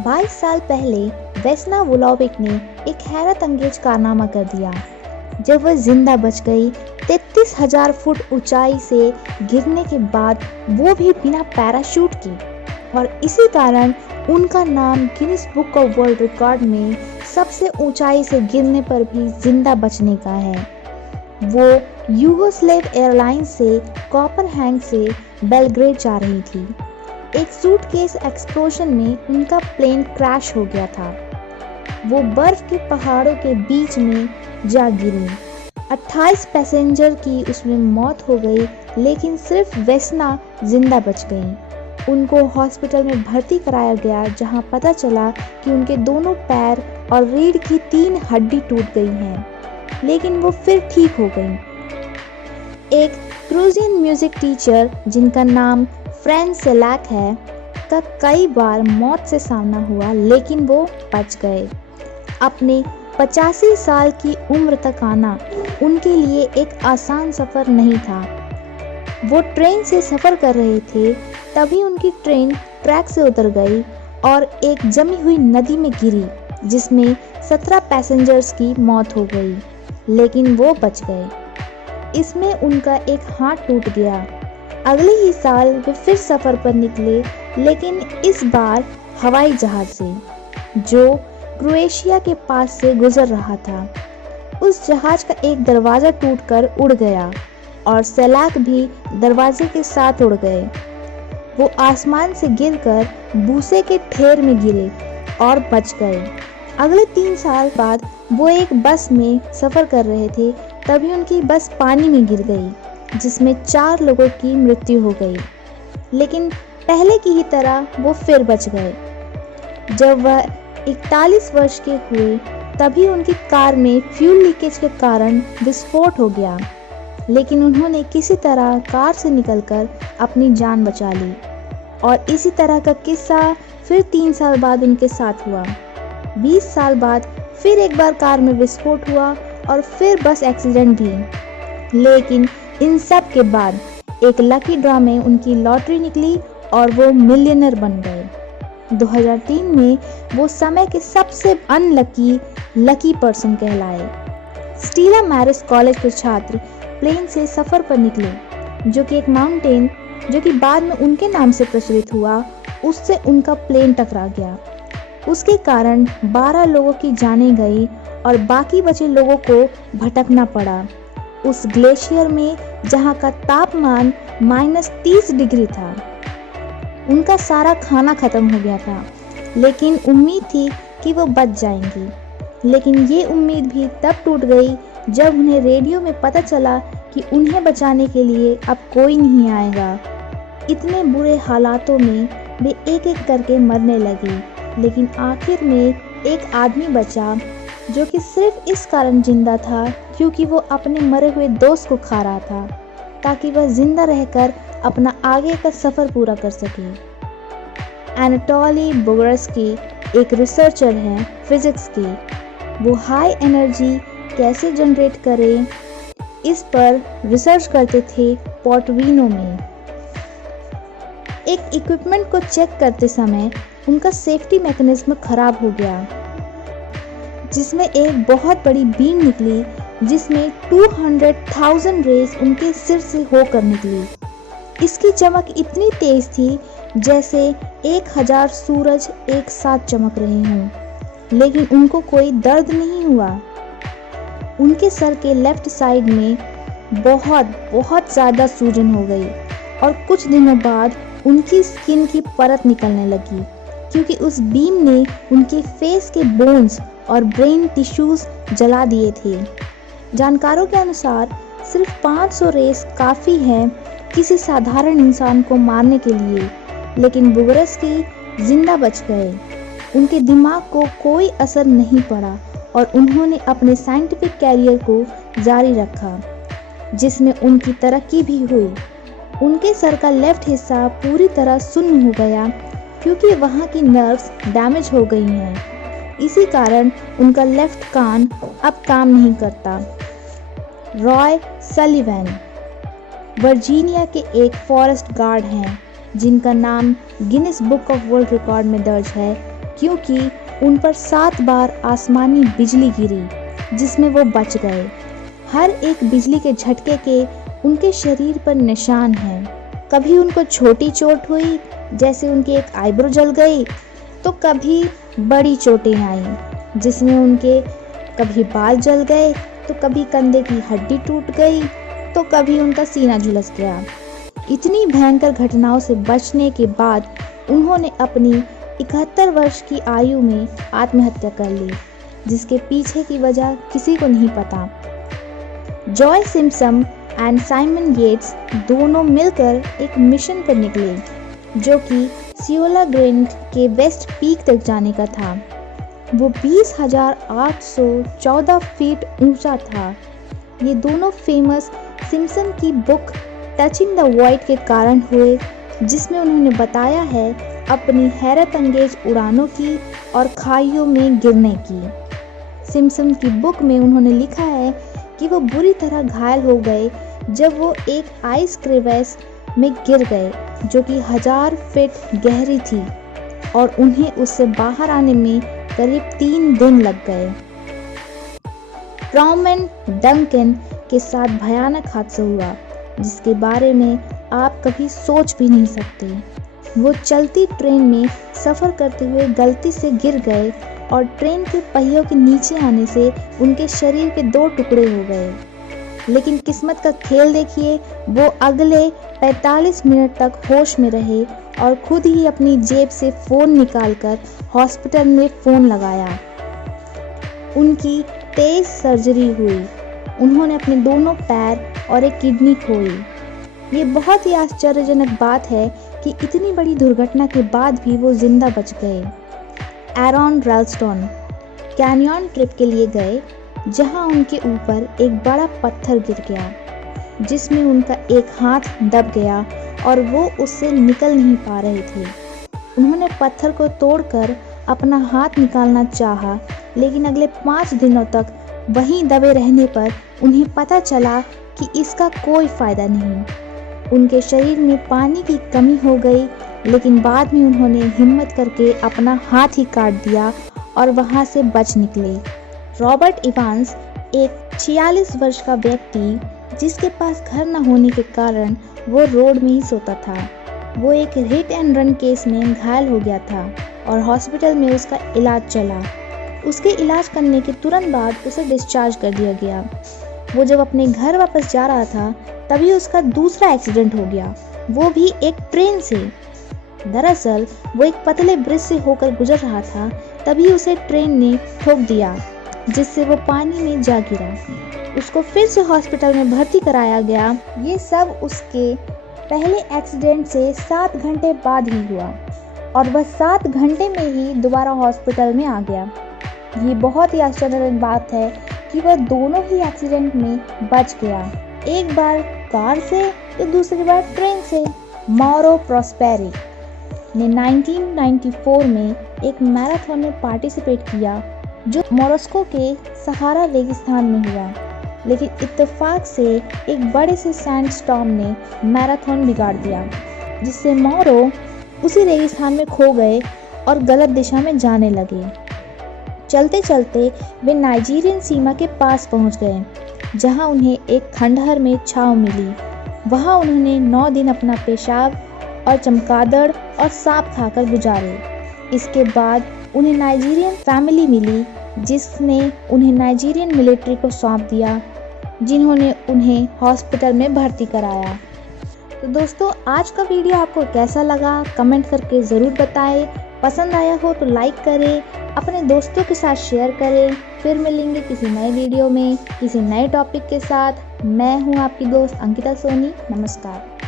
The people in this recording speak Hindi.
22 साल पहले वेस्ना वोलोविक ने एक हैरत अंगेज कारनामा कर दिया जब वह जिंदा बच गई। 33,000 फुट ऊंचाई से गिरने के बाद, वो भी बिना पैराशूट के, और इसी कारण उनका नाम Guinness book of world record में सबसे ऊंचाई से गिरने पर भी जिंदा बचने का है। वो यूगोस्लेव एयरलाइंस से कोपेनहेगन से बेलग्रेड जा रही थी। एक सूटकेस एक्सप्लोजन में उनका प्लेन क्रैश हो गया था। वो बर्फ के पहाड़ों के बीच में जा गिरी। 28 पैसेंजर की उसमें मौत हो गई, लेकिन सिर्फ वेस्ना जिंदा बच गई। उनको हॉस्पिटल में भर्ती कराया गया, जहां पता चला कि उनके दोनों पैर और रीढ़ की 3 हड्डी टूट गई हैं, लेकिन वो फिर ठीक हो गई। एक क्रूजियन म्यूजिक टीचर जिनका नाम फ्रेंच सेलाक है, का कई बार मौत से सामना हुआ, लेकिन वो बच गए। अपने 85 साल की उम्र तक आना उनके लिए एक आसान सफ़र नहीं था। वो ट्रेन से सफ़र कर रहे थे, तभी उनकी ट्रेन ट्रैक से उतर गई और एक जमी हुई नदी में गिरी, जिसमें 17 पैसेंजर्स की मौत हो गई, लेकिन वो बच गए। इसमें उनका एक हाथ टूट गया। अगले ही साल वे फिर सफ़र पर निकले, लेकिन इस बार हवाई जहाज़ से, जो क्रोएशिया के पास से गुजर रहा था। उस जहाज़ का एक दरवाज़ा टूटकर उड़ गया और सेलाक भी दरवाजे के साथ उड़ गए। वो आसमान से गिरकर भूसे के ढेर में गिरे और बच गए। अगले 3 साल बाद वो एक बस में सफ़र कर रहे थे, तभी उनकी बस पानी में गिर गई, जिसमें 4 लोगों की मृत्यु हो गई, लेकिन पहले की ही तरह वो फिर बच गए। जब वह 41 वर्ष के हुए, तभी उनकी कार में फ्यूल लीकेज के कारण विस्फोट हो गया, लेकिन उन्होंने किसी तरह कार से निकलकर अपनी जान बचा ली। और इसी तरह का किस्सा फिर 3 साल बाद उनके साथ हुआ। 20 साल बाद फिर एक बार कार में विस्फोट हुआ और फिर बस एक्सीडेंट भी। लेकिन इन सब के बाद एक लकी ड्रॉ में उनकी लॉटरी निकली और वो मिलियनर बन गए। 2003 में वो समय के सबसे लकी पर्सन कहलाए। स्टीला मैरिस कॉलेज के छात्र प्लेन से सफ़र पर निकले, जो कि एक माउंटेन, जो कि बाद में उनके नाम से प्रचलित हुआ, उससे उनका प्लेन टकरा गया। उसके कारण 12 लोगों की जानें गई और बाकी बचे लोगों को भटकना पड़ा उस ग्लेशियर में, जहां का तापमान -30 डिग्री था। उनका सारा खाना खत्म हो गया था, लेकिन उम्मीद थी कि वो बच जाएंगी। लेकिन ये उम्मीद भी तब टूट गई जब उन्हें रेडियो में पता चला कि उन्हें बचाने के लिए अब कोई नहीं आएगा। इतने बुरे हालातों में वे एक एक करके मरने लगे, लेकिन आखिर में एक आदमी बचा, जो कि सिर्फ इस कारण जिंदा था क्योंकि वो अपने मरे हुए दोस्त को खा रहा था, ताकि वह जिंदा रहकर अपना आगे का सफ़र पूरा कर सके। एनाटोली बुगर्स्की एक रिसर्चर हैं फिजिक्स के। वो हाई एनर्जी कैसे जनरेट करें, इस पर रिसर्च करते थे पोर्टोवीनो में। एक इक्विपमेंट को चेक करते समय उनका सेफ्टी मैकेनिज्म खराब हो गया, जिसमें एक बहुत बड़ी बीम निकली, जिसमें 200,000 रेस उनके सिर से होकर निकली। इसकी चमक इतनी तेज थी जैसे 1000 सूरज एक साथ चमक रहे हों, लेकिन उनको कोई दर्द नहीं हुआ। उनके सर के लेफ्ट साइड में बहुत ज़्यादा सूजन हो गई और कुछ दिनों बाद उनकी स्किन की परत निकलने लगी, क्योंकि उस बीम ने उनके फेस के बोन्स और ब्रेन टिश्यूज जला दिए थे। जानकारों के अनुसार सिर्फ 500 रेस काफ़ी है किसी साधारण इंसान को मारने के लिए, लेकिन बुगर्स्की जिंदा बच गए। उनके दिमाग को कोई असर नहीं पड़ा और उन्होंने अपने साइंटिफिक कैरियर को जारी रखा, जिसमें उनकी तरक्की भी हुई। उनके सर का लेफ्ट हिस्सा पूरी तरह सुन्न हो गया, क्योंकि वहाँ की नर्व्स डैमेज हो गई हैं। इसी कारण उनका लेफ्ट कान अब काम नहीं करता। रॉय सलिवैन वर्जीनिया के एक फॉरेस्ट गार्ड हैं, जिनका नाम Guinness book of world record में दर्ज है, क्योंकि उन पर 7 बार आसमानी बिजली गिरी जिसमें वो बच गए। हर एक बिजली के झटके के उनके शरीर पर निशान हैं। कभी उनको छोटी चोट हुई, जैसे उनकी एक आईब्रो जल गई, तो कभी बड़ी चोटें आईं जिसमें उनके कभी बाल जल गए, तो कभी कंधे की हड्डी टूट गई, तो कभी उनका सीना झुलस गया। इतनी भयंकर घटनाओं से बचने के बाद उन्होंने अपनी 71 वर्ष की आयु में आत्महत्या कर ली, जिसके पीछे की वजह किसी को नहीं पता। Joe Simpson and Simon Gates दोनों मिलकर एक मिशन पर निकले जो कि सियोला ग्रैंड के वेस्ट पीक तक जाने का था। वो 20,814 फीट ऊंचा था। ये दोनों फेमस सिम्पसन की बुक टचिंग द वॉइड के कारण हुए, जिसमें उन्होंने बताया है अपनी हैरत अंगेज उड़ानों की और खाइयों में गिरने की। सिम्पसन की बुक में उन्होंने लिखा है कि वो बुरी तरह घायल हो गए जब वो एक आइस क्रेवैस में गिर गए जो कि 1000 फीट गहरी थी और उन्हें उससे बाहर आने में करीब 3 दिन लग गए। ट्राउमैन डंकन के साथ भयानक हादसा हुआ जिसके बारे में आप कभी सोच भी नहीं सकते। वो चलती ट्रेन में सफ़र करते हुए गलती से गिर गए और ट्रेन के पहियों के नीचे आने से उनके शरीर के 2 टुकड़े हो गए। लेकिन किस्मत का खेल देखिए, वो अगले 45 मिनट तक होश में रहे और खुद ही अपनी जेब से फ़ोन निकालकर हॉस्पिटल में फ़ोन लगाया। उनकी तेज सर्जरी हुई। उन्होंने अपने दोनों पैर और एक किडनी खोई। ये बहुत ही आश्चर्यजनक बात है कि इतनी बड़ी दुर्घटना के बाद भी वो जिंदा बच गए। एरॉन रेलस्टोन कैनियन ट्रिप के लिए गए जहां उनके ऊपर एक बड़ा पत्थर गिर गया जिसमें उनका एक हाथ दब गया और वो उससे निकल नहीं पा रहे थे। उन्होंने पत्थर को तोड़कर अपना हाथ निकालना चाहा, लेकिन अगले 5 दिनों तक वहीं दबे रहने पर उन्हें पता चला कि इसका कोई फ़ायदा नहीं। उनके शरीर में पानी की कमी हो गई, लेकिन बाद में उन्होंने हिम्मत करके अपना हाथ ही काट दिया और वहां से बच निकले। रॉबर्ट इवांस एक 46 वर्ष का व्यक्ति जिसके पास घर न होने के कारण वो रोड में ही सोता था। वो एक हिट एंड रन केस में घायल हो गया था और हॉस्पिटल में उसका इलाज चला। उसके इलाज करने के तुरंत बाद उसे डिस्चार्ज कर दिया गया। वो जब अपने घर वापस जा रहा था तभी उसका दूसरा एक्सीडेंट हो गया, वो भी एक ट्रेन से। दरअसल वो एक पतले ब्रिज से होकर गुजर रहा था, तभी उसे ट्रेन ने ठोक दिया जिससे वो पानी में जा गिरा। उसको फिर से हॉस्पिटल में भर्ती कराया गया। ये सब उसके पहले एक्सीडेंट से 7 घंटे बाद ही हुआ और वह 7 घंटे में ही दोबारा हॉस्पिटल में आ गया। ये बहुत ही आश्चर्यजनक बात है कि वह दोनों ही एक्सीडेंट में बच गया, एक बार कार से तो दूसरी बार ट्रेन से। मौरो प्रॉस्पेरी ने 1994 में एक मैराथन में पार्टिसिपेट किया जो मोरस्को के सहारा रेगिस्तान में हुआ, लेकिन इत्तेफाक से एक बड़े से सैंडस्टॉर्म ने मैराथन बिगाड़ दिया जिससे मौरो उसी रेगिस्तान में खो गए और गलत दिशा में जाने लगे। चलते चलते वे नाइजीरियन सीमा के पास पहुंच गए जहां उन्हें एक खंडहर में छांव मिली। वहां उन्होंने 9 दिन अपना पेशाब और चमगादड़ और सांप खाकर गुजारे। इसके बाद उन्हें नाइजीरियन फैमिली मिली जिसने उन्हें नाइजीरियन मिलिट्री को सौंप दिया, जिन्होंने उन्हें हॉस्पिटल में भर्ती कराया। तो दोस्तों, आज का वीडियो आपको कैसा लगा कमेंट करके ज़रूर बताएं। पसंद आया हो तो लाइक करें, अपने दोस्तों के साथ शेयर करें। फिर मिलेंगे किसी नए वीडियो में किसी नए टॉपिक के साथ। मैं हूँ आपकी दोस्त अंकिता सोनी। नमस्कार।